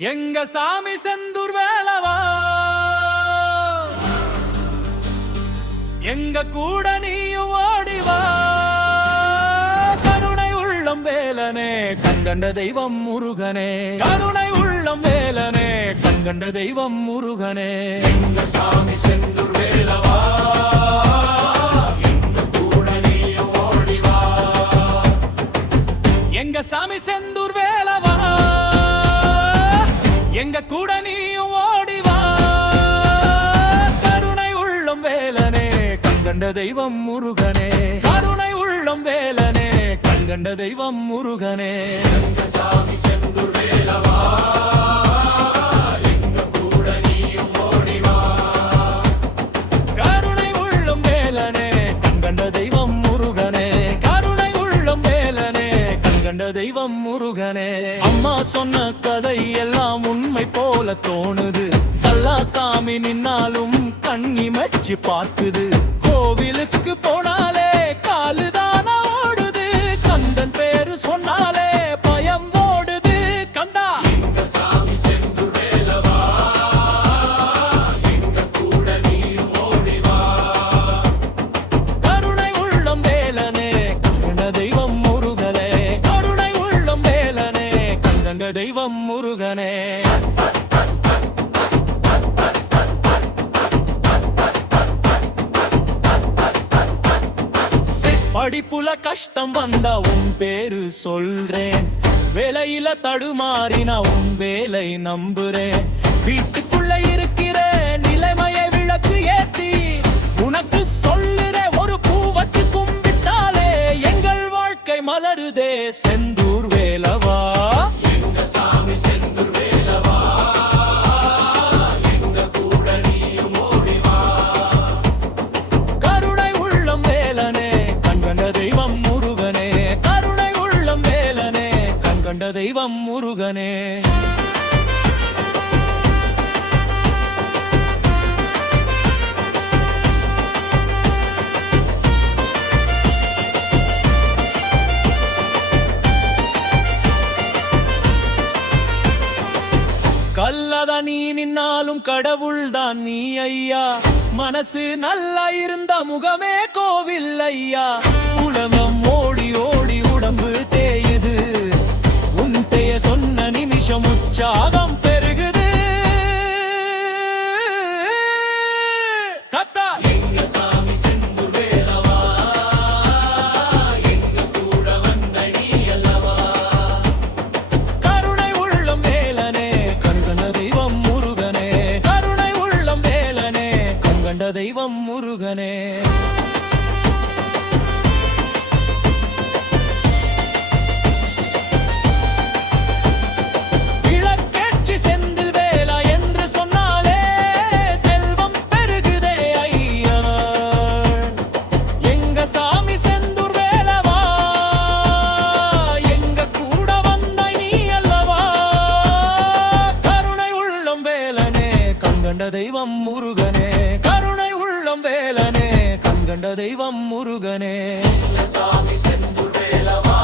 எங்க சாமி செந்தூர் வேலவா, எங்க கூட நீயும் ஓடிவா. கருணை உள்ளம் வேலனே, கண்கண்ட தெய்வம் முருகனே. கருணை உள்ளம் வேலனே, கண்கண்ட தெய்வம் முருகனே. எங்க சாமி செந்தூர் வேலவா, எங்க கூட நீயும் ஓடிவா. எங்க சாமி செந்தூர் வேலவா, எங்க கூட நீயும் ஓடிவா. கருணை உள்ளம் வேலனே, கண்கண்ட தெய்வம் முருகனே. கருணை உள்ளம் வேலனே, கண்கண்ட தெய்வம் முருகனே. எங்க சாமி செந்தூர் வேலவா, எங்க கூட நீயும் ஓடிவா. கருணை உள்ளம் வேலனே, கண்கண்ட தெய்வம் முருகனே. கருணை உள்ளம் வேலனே, கண்கண்ட தெய்வம் முருகனே. அம்மா சொன்ன கதை எல்லாம் உண்மை போல தோணுது. கல்லாசாமி நின்னாலும் கண்ணி மச்சி பார்க்குது. கோவிலுக்கு போனாலே காலுதான ஓடுது. கந்தன் பேரு சொன்னாலே பயம் ஓடுது. கந்தா எங்க சாமி செந்தூர் வேலவா, எங்க கூட நீயும் ஓடிவா. கருணை உள்ளம் வேலனே, கண்கண்ட தெய்வம் முருகனே. கருணை உள்ளம் வேலனே, கண்கண்ட தெய்வம் முருகனே. படிப்புல கஷ்டம் வந்தா உன் பேரு சொல்றேன். வேலையில தடுமாறினா உன் வேலை நம்புறேன். வீட்டுக்குள்ள இருக்கிற நிலைமையை விளக்கு ஏத்தி உனக்கு சொல்லுற ஒரு பூ வச்சு கும்பிட்டாலே எங்கள் வாழ்க்கை மலருதே. செந்தூர் வேலவா, எங்க சாமி செந்தூர் வேலவா, எங்க கூட நீயும் ஓடிவா. கருணை உள்ளம் வேலனே, கண்கண்ட தெய்வம் முருகனே. கருணை உள்ளம் வேலனே, கண்கண்ட தெய்வம் முருகனே. கல்லதா நீ நின்னாலும் கடவுள் தான் நீ ஐயா. மனசு நல்லா இருந்த முகமே கோவில் ஐயா. உலகம் ஓடி ஓடி உடம்பு தேயுது. உன் பெயர் சொன்ன நிமிஷம் உற்சாகம் பெருகுது. கத்தா எங்க சாமி செந்தூர் வேலவா, எங்க கூட வந்த நீ அல்லவா. கருணை உள்ளம் வேலனே, கண்கண்ட தெய்வம் முருகனே. கருணை உள்ளம் வேலனே, கண்கண்ட தெய்வம் முருகனே. விளக்கேற்றி செந்தில் வேலா என்று சொன்னாலே செல்வம் பெருகுதே ஐயா. எங்க சாமி செந்தூர் வேலவா, எங்க கூட வந்த நீ அல்லவா. கருணை உள்ளம் வேலனே, கண்கண்ட தெய்வம் முருகனே. கருணை உள்ளம் வேலனே, கண்கண்ட தெய்வம் முருகனே. எங்க சாமி செந்தூர் வேலவா.